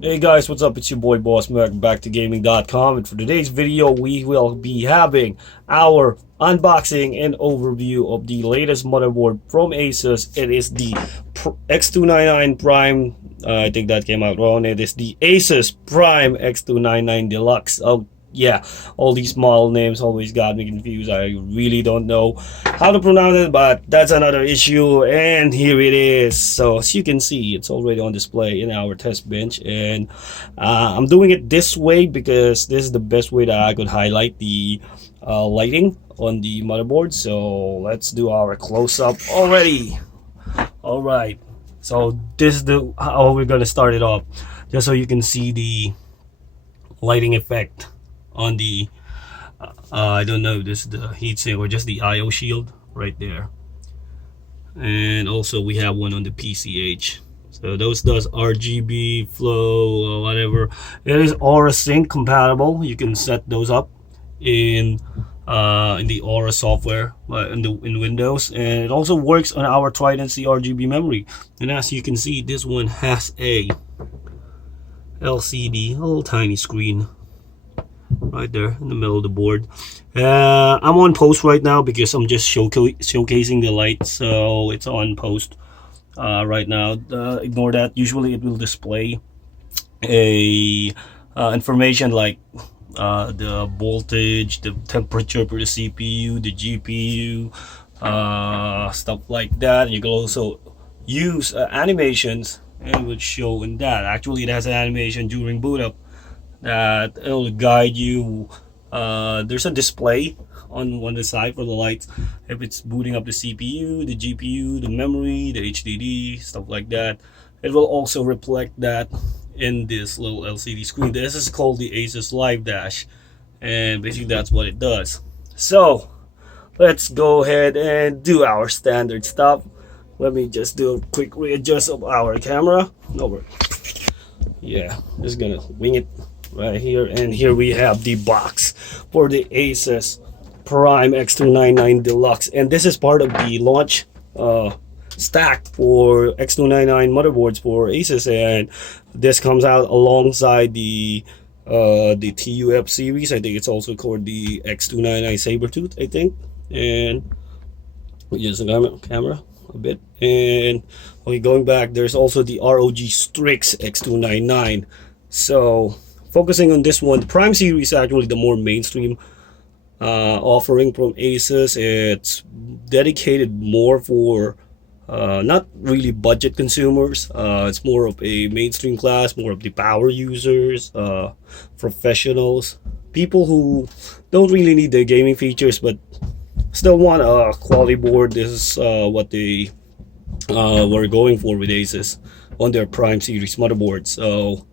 Hey guys, what's up? It's your boy Boss Mac back to gaming.com, and for today's video we will be having our unboxing and overview of the latest motherboard from ASUS. It is the X299 Prime, I think that came out wrong. It is the ASUS Prime X299 Deluxe. Oh yeah, all these model names always got me confused. I really don't know how to pronounce it, but that's another issue. And here it is. So as you can see, it's already on display in our test bench, and I'm doing it this way because this is the best way that I could highlight the lighting on the motherboard. So let's do our close-up already. All right, so this is the how we're gonna start it off, just so you can see the lighting effect on the I don't know, this is the heatsink or just the IO shield right there. And also we have one on the PCH. So those does RGB flow or whatever. It is Aura Sync compatible. You can set those up in the Aura software in Windows, and it also works on our Trident C RGB memory. And as you can see, this one has a LCD, a little tiny screen right there in the middle of the board. I'm on post right now because I'm just showcasing the light, so it's on post right now. Ignore that. Usually it will display a information like the voltage, the temperature for the CPU, the GPU, stuff like that. You can also use animations, and it would show in that. Actually, it has an animation during boot up that it'll guide you. There's a display on one side for the lights if it's booting up the CPU, the GPU, the memory, the HDD, stuff like that. It will also reflect that in this little LCD screen. This is called the ASUS Live Dash, and basically that's what it does. So let's go ahead and do our standard stuff. Let me just do a quick readjust of our camera. No, yeah, just gonna wing it right here. And here we have the box for the ASUS Prime X299 Deluxe, and this is part of the launch stack for X299 motherboards for ASUS, and this comes out alongside the TUF series. I think it's also called the X299 Sabertooth, I think. And we use the camera a bit. And okay, going back, there's also the ROG Strix X299. So focusing on this one, the Prime series is actually the more mainstream offering from ASUS. It's dedicated more for not really budget consumers. It's more of a mainstream class, more of the power users, professionals, people who don't really need the gaming features but still want a quality board. This is what they were going for with ASUS on their Prime series motherboard. So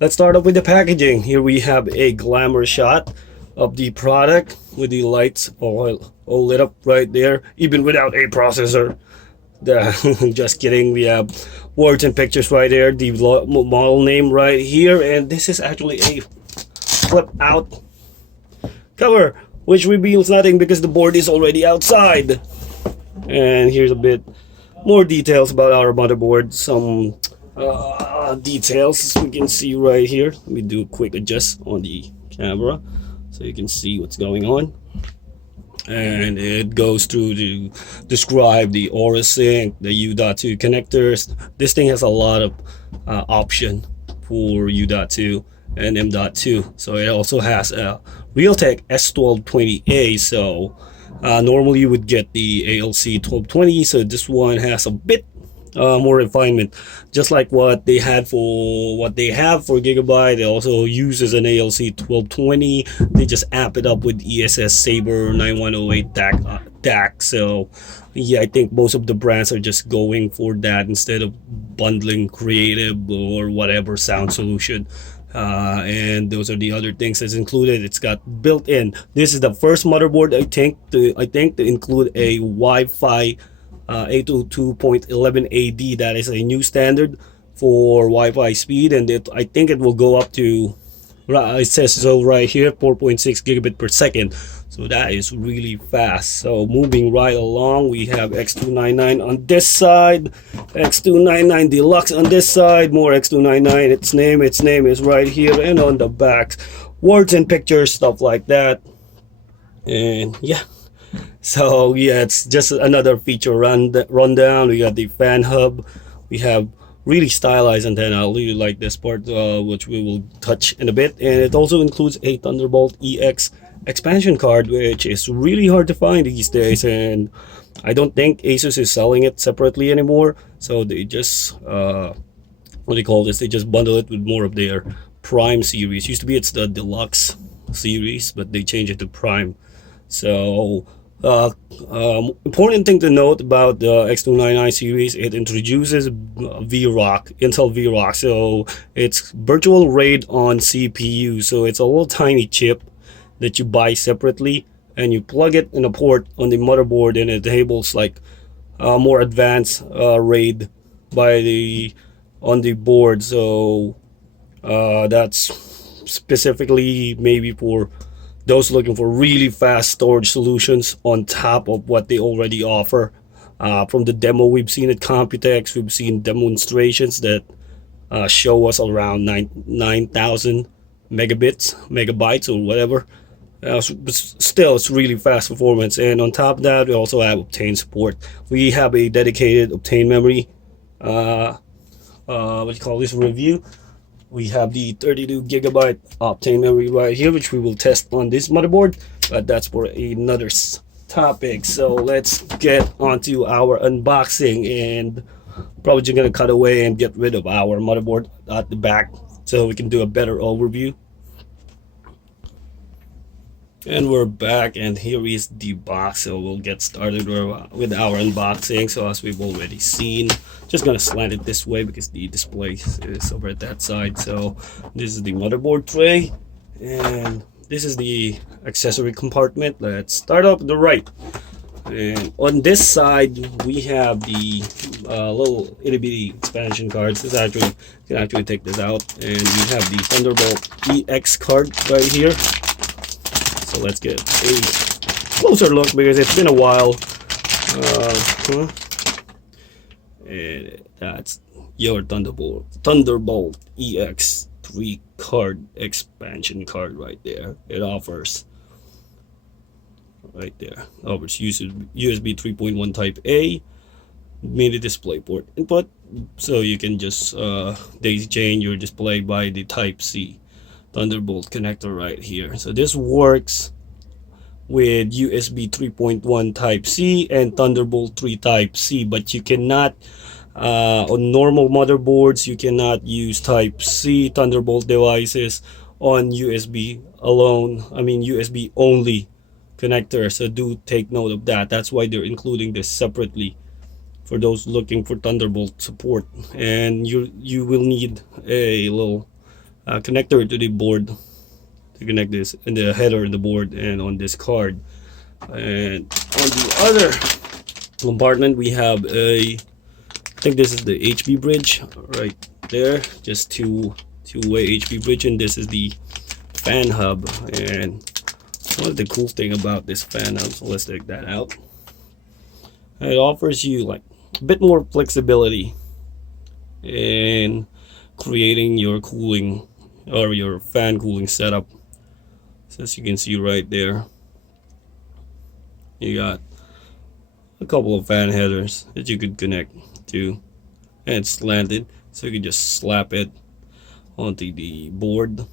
let's start off with the packaging. Here we have a glamour shot of the product with the lights all lit up right there, even without a processor. Just kidding. We have words and pictures right there, the model name right here, and this is actually a flip out cover, which reveals nothing because the board is already outside. And here's a bit more details about our motherboard. Some details we can see right here. Let me do a quick adjust on the camera so you can see what's going on. And it goes through to describe the Aura Sync, the U.2 connectors. This thing has a lot of option for U.2 and M.2. So it also has a Realtek S1220A. So normally you would get the ALC 1220. So this one has a bit more refinement, just like what they have for Gigabyte. It also uses an ALC 1220. They just amp it up with ESS Saber 9108 DAC. So yeah, I think most of the brands are just going for that instead of bundling creative or whatever sound solution. And those are the other things that's included. It's got built-in. This is the first motherboard I think to include a Wi-Fi 802.11 AD. That is a new standard for Wi-Fi speed, and I think it will go up to, it says so right here, 4.6 gigabit per second. So that is really fast. So moving right along, we have X299 on this side, X299 Deluxe on this side, more X299. Its name is right here, and on the back, words and pictures, stuff like that. And yeah, so yeah, it's just another feature rundown. We got the fan hub. We have really stylized antenna. I really like this part, which we will touch in a bit. And it also includes a Thunderbolt EX expansion card, which is really hard to find these days, and I don't think ASUS is selling it separately anymore. So they just what do you call this, they just bundle it with more of their Prime series. Used to be it's the Deluxe series, but they changed it to Prime. So important thing to note about the X299 series, it introduces VROC, Intel VROC. So it's virtual RAID on CPU. So it's a little tiny chip that you buy separately, and you plug it in a port on the motherboard, and it enables like more advanced RAID on the board. So that's specifically maybe for those looking for really fast storage solutions on top of what they already offer. From the demo we've seen at Computex, we've seen demonstrations that show us around 9,000 megabytes or whatever. But still, it's really fast performance. And on top of that, we also have Optane support. We have a dedicated Optane memory what do you call this, review. We have the 32 gigabyte Optane memory right here, which we will test on this motherboard, but that's for another topic. So let's get onto our unboxing, and probably just gonna cut away and get rid of our motherboard at the back so we can do a better overview. And we're back, and here is the box. So we'll get started with our unboxing. So as we've already seen, just gonna slant it this way because the display is over at that side. So this is the motherboard tray, and this is the accessory compartment. Let's start off the right, and on this side we have the little itty bitty expansion cards. This actually, you can actually take this out, and we have the Thunderbolt EX card right here. So let's get a closer look because it's been a while. And that's your Thunderbolt EX 3 card expansion card right there. It offers right there. Offers USB 3.1 Type A mini display port input, so you can just daisy chain your display by the Type C Thunderbolt connector right here. So this works with USB 3.1 Type C and Thunderbolt 3 Type C, but you cannot on normal motherboards you cannot use Type C Thunderbolt devices on USB alone. I mean USB only connector. So do take note of that. That's why they're including this separately for those looking for Thunderbolt support. And you will need a little connector to the board to connect this in the header in the board and on this card. And on the other compartment we have I think this is the HB bridge right there, just two-way HB bridge, and this is the fan hub. And one of the cool thing about this fan hub, so let's take that out, it offers you like a bit more flexibility in creating your cooling or your fan cooling setup. So as you can see right there, you got a couple of fan headers that you could connect to, and it's slanted, so you can just slap it onto the board,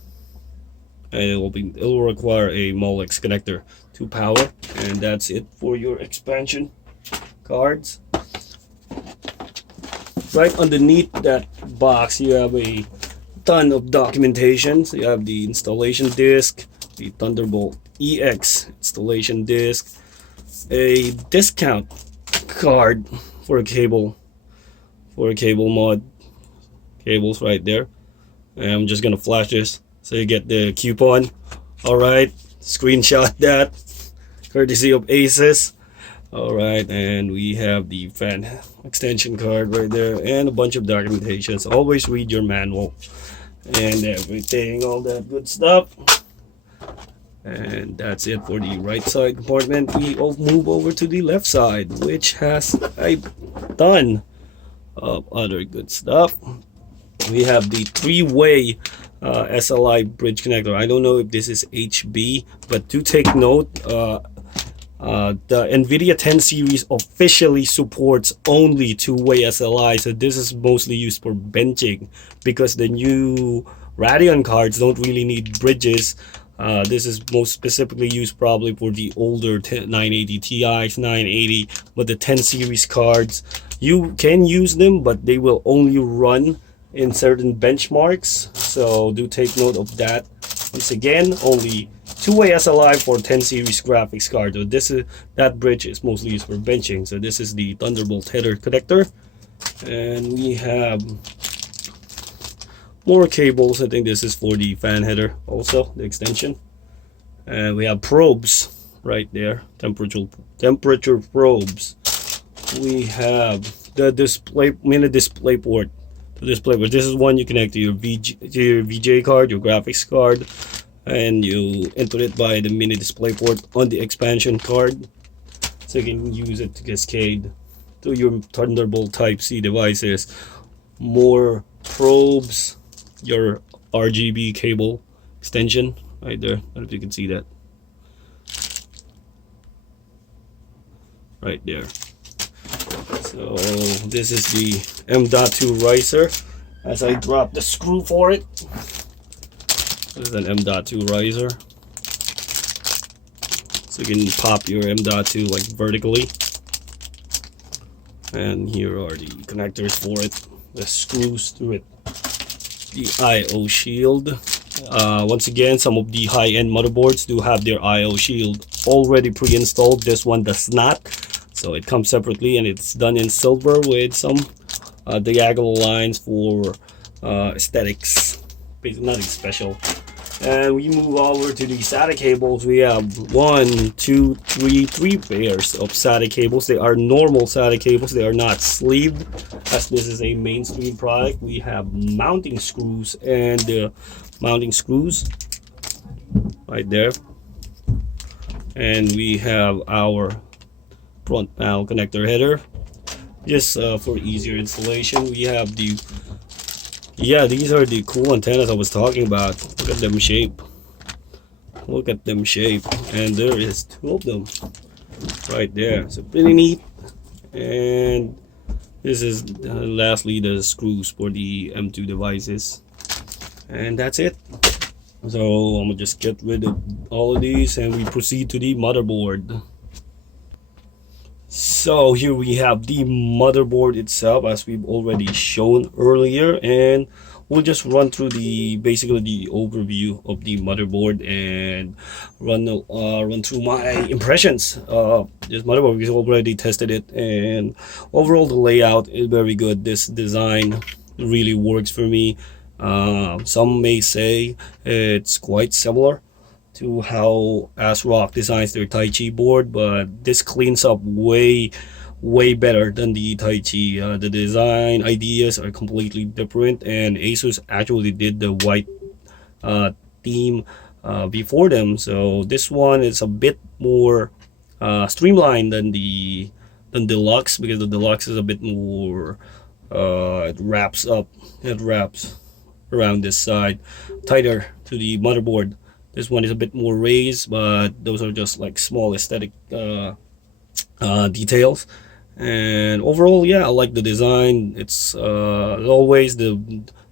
and it will require a Molex connector to power. And that's it for your expansion cards. Right underneath that box you have a ton of documentation. So you have the installation disc, the Thunderbolt EX installation disc, a discount card for a cable mod cables right there. And I'm just gonna flash this so you get the coupon. Alright, screenshot that, courtesy of ASUS. Alright, and we have the fan extension card right there and a bunch of documentation. So always read your manual and everything, all that good stuff. And that's it for the right side compartment. We all move over to the left side, which has a ton of other good stuff. We have the three-way Sli bridge connector. I don't know if this is HB, but do take note, the NVIDIA 10 series officially supports only two-way SLI, so this is mostly used for benching because the new Radeon cards don't really need bridges. This is most specifically used probably for the older 980 Ti's, 980, but the 10 series cards, you can use them, but they will only run in certain benchmarks, so do take note of that. Once again, only two-way SLI for 10 series graphics card. So that bridge is mostly used for benching. So this is the Thunderbolt header connector, and we have more cables. I think this is for the fan header, also the extension, and we have probes right there, temperature probes. We have the mini display port. This is one you connect to your VGA card, your graphics card, and you input it by the mini display port on the expansion card, so you can use it to cascade to your Thunderbolt Type C devices. More probes, your RGB cable extension right there. I don't know if you can see that right there. So this is the M.2 riser. As I drop the screw for it, this is an M.2 riser, so you can pop your M.2 like vertically. And here are the connectors for it, the screws to it, the I/O shield. Once again, some of the high-end motherboards do have their I/O shield already pre-installed. This one does not, so it comes separately, and it's done in silver with some diagonal lines for aesthetics, basically nothing special. And we move over to the SATA cables. We have 3 pairs of SATA cables. They are normal SATA cables. They are not sleeved, as this is a mainstream product. We have mounting screws, and the mounting screws right there. And we have our front panel connector header, just for easier installation. We have the, these are the cool antennas I was talking about. Look at them shape. Look at them shape. And there is 2 of them right there. So pretty neat. And this is lastly the screws for the M2 devices. And that's it. So I'm gonna just get rid of all of these, and we proceed to the motherboard. So here we have the motherboard itself, as we've already shown earlier, and we'll just run through basically the overview of the motherboard and run through my impressions of this motherboard, because we already tested it, and overall the layout is very good. This design really works for me. Some may say it's quite similar to how ASRock designs their Taichi board, but this cleans up way better than the Taichi. The design ideas are completely different, and ASUS actually did the white theme before them, so this one is a bit more streamlined than the Deluxe, because the Deluxe is a bit more it wraps around this side tighter to the motherboard. This one is a bit more raised, but those are just like small aesthetic details. And overall, yeah, I like the design. It's always the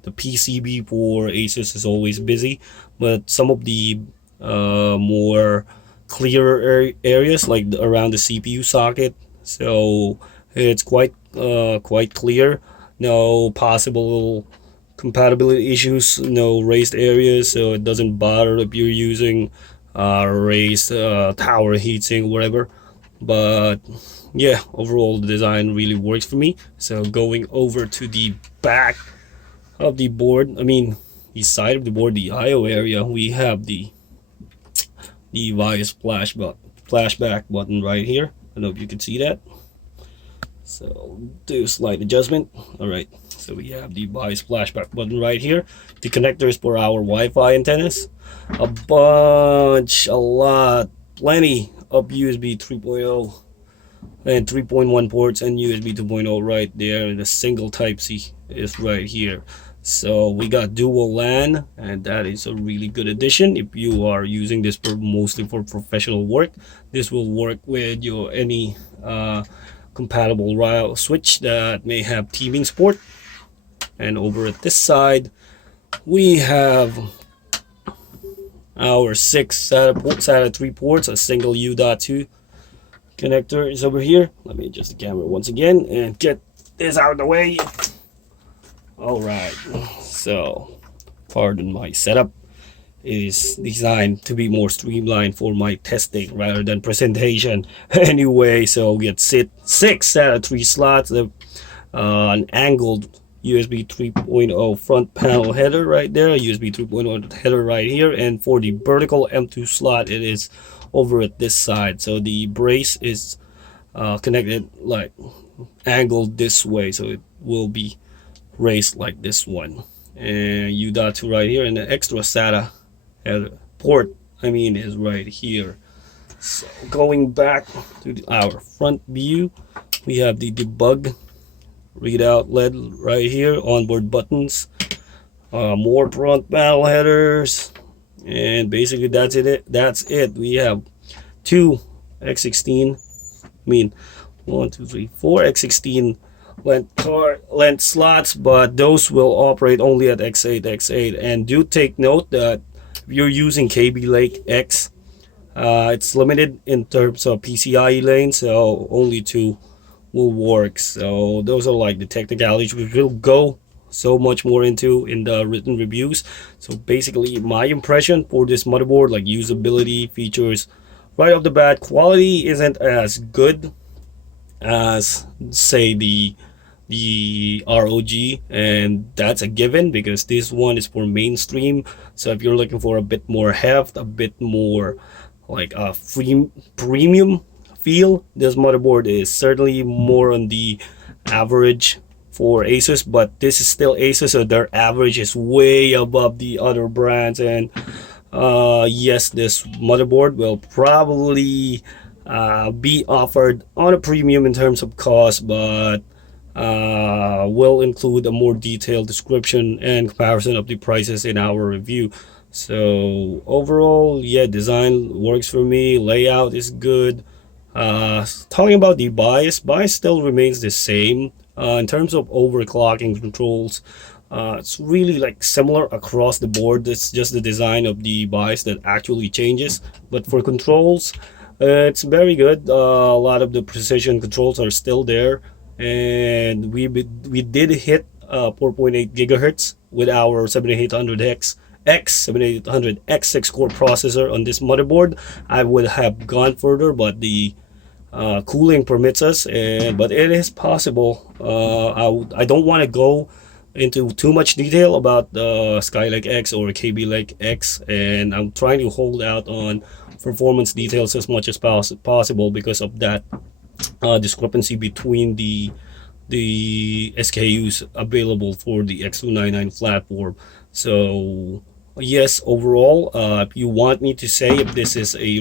PCB for ASUS is always busy, but some of the more clearer areas, like around the CPU socket, so it's quite clear. No possible compatibility issues, no raised areas, so it doesn't bother if you're using raised tower heatsink, whatever. But yeah, overall the design really works for me. So going over to the back of the board, I mean the side of the board, the I/O area, we have the bias flashback button right here. I don't know if you can see that. So do a slight adjustment. All right, so we have the bias flashback button right here. The connectors for our Wi-Fi antennas, a lot, plenty of USB 3.0 and 3.1 ports and USB 2.0 right there, and a single type C is right here. So we got dual LAN, and that is a really good addition if you are using this for mostly for professional work. This will work with your any compatible route switch that may have teaming support. And over at this side we have our 6 SATA 3 ports. A single U.2 connector is over here. Let me adjust the camera once again and get this out of the way. All right, so pardon my setup. It is designed to be more streamlined for my testing rather than presentation. Anyway, so we get 6 SATA 3 slots, an angled USB 3.0 front panel header right there, a USB 3.0 header right here, and for the vertical M2 slot, it is over at this side. So the brace is connected like angled this way, so it will be raised like this one. And U.2 right here, and the extra SATA port is right here. So going back to our front view, we have the debug readout LED right here, onboard buttons, more front panel headers, and basically that's it. We have 2 X16, 1 2 3 4 X16 length slots, but those will operate only at X8. And do take note that if you're using KB Lake X, it's limited in terms of PCIe lanes, so only 2 will work. So those are like the technicalities we will go so much more into in the written reviews. So basically my impression for this motherboard, like usability, features, right off the bat, quality isn't as good as say the ROG, and that's a given because this one is for mainstream. So if you're looking for a bit more heft, a bit more like a premium feel, this motherboard is certainly more on the average for ASUS, but this is still ASUS, so their average is way above the other brands. And yes, this motherboard will probably be offered on a premium in terms of cost, but will include a more detailed description and comparison of the prices in our review. So overall, yeah, design works for me, layout is good. Talking about the bias still remains the same. In terms of overclocking controls, it's really like similar across the board. It's just the design of the bias that actually changes, but for controls, it's very good. A lot of the precision controls are still there, and we did hit 4.8 gigahertz with our 7800X 6 core processor on this motherboard. I would have gone further, but the cooling permits us, but it is possible. I don't want to go into too much detail about the Skylake X or KB Lake X, and I'm trying to hold out on performance details as much as possible because of that discrepancy between the SKUs available for the X299 platform. So yes, overall, if you want me to say if this is a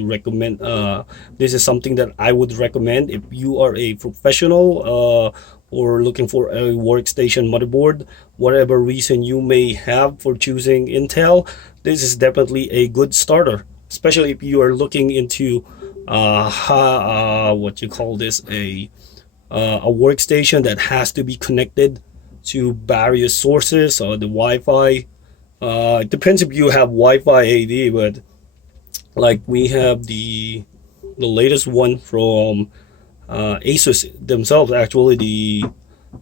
this is something that I would recommend if you are a professional or looking for a workstation motherboard, whatever reason you may have for choosing Intel, this is definitely a good starter, especially if you are looking into what you call this, a workstation that has to be connected to various sources or the Wi-Fi. It depends if you have Wi-Fi AD, but like we have the latest one from ASUS themselves. Actually,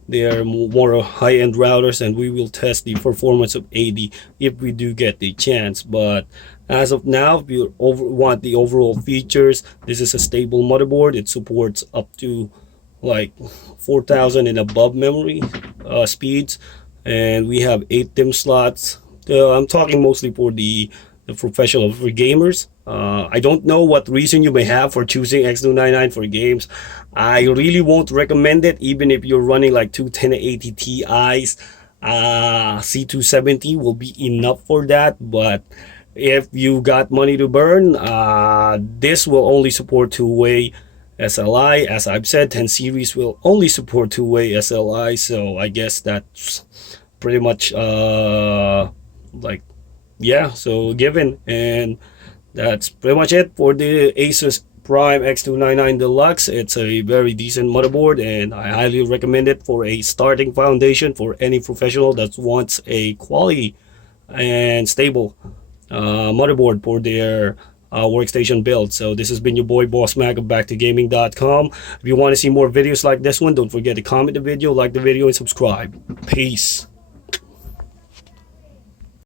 they are more high-end routers, and we will test the performance of AD if we do get the chance. But as of now, if you want the overall features, this is a stable motherboard. It supports up to like 4,000 and above memory speeds, and we have 8 DIMM slots. I'm talking mostly for the the professional for gamers. I don't know what reason you may have for choosing X299 for games. I really won't recommend it, even if you're running like two 1080 Ti's. C270 will be enough for that, but if you got money to burn, this will only support two-way SLI. As I've said, 10 series will only support two-way SLI, so I guess that's pretty much like, yeah, so given. And that's pretty much it for the ASUS PRIME X299 Deluxe. It's a very decent motherboard, and I highly recommend it for a starting foundation for any professional that wants a quality and stable motherboard for their workstation build. So this has been your boy Boss Mac of BackToGaming.com. If you want to see more videos like this one, don't forget to comment the video, like the video, and subscribe. Peace.